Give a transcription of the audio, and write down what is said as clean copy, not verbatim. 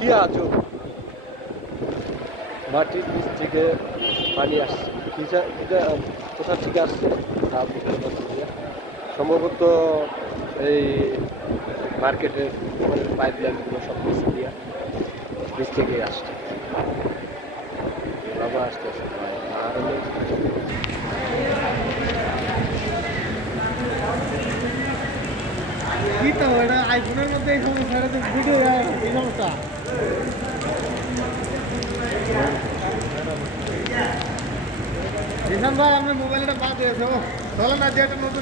কি আজব মাটির নিচ থেকে পানি আসছে এটা কোথা থেকে আসছে তা বুঝতে পারছি না। সম্ভবত এই মার্কেটের পাইপ লাইনগুলো সব কিছু দিয়ে নিচ থেকেই আসছে বাবা আসতেছে ভাই আর কি তো এটা আইফোনের মধ্যে এই সমস্যা এটা তো ভিডিও এই সমস্যা জিসান ভাই আপনার মোবাইলটা বাদ দিয়েছে ও চলো না যে একটা নতুন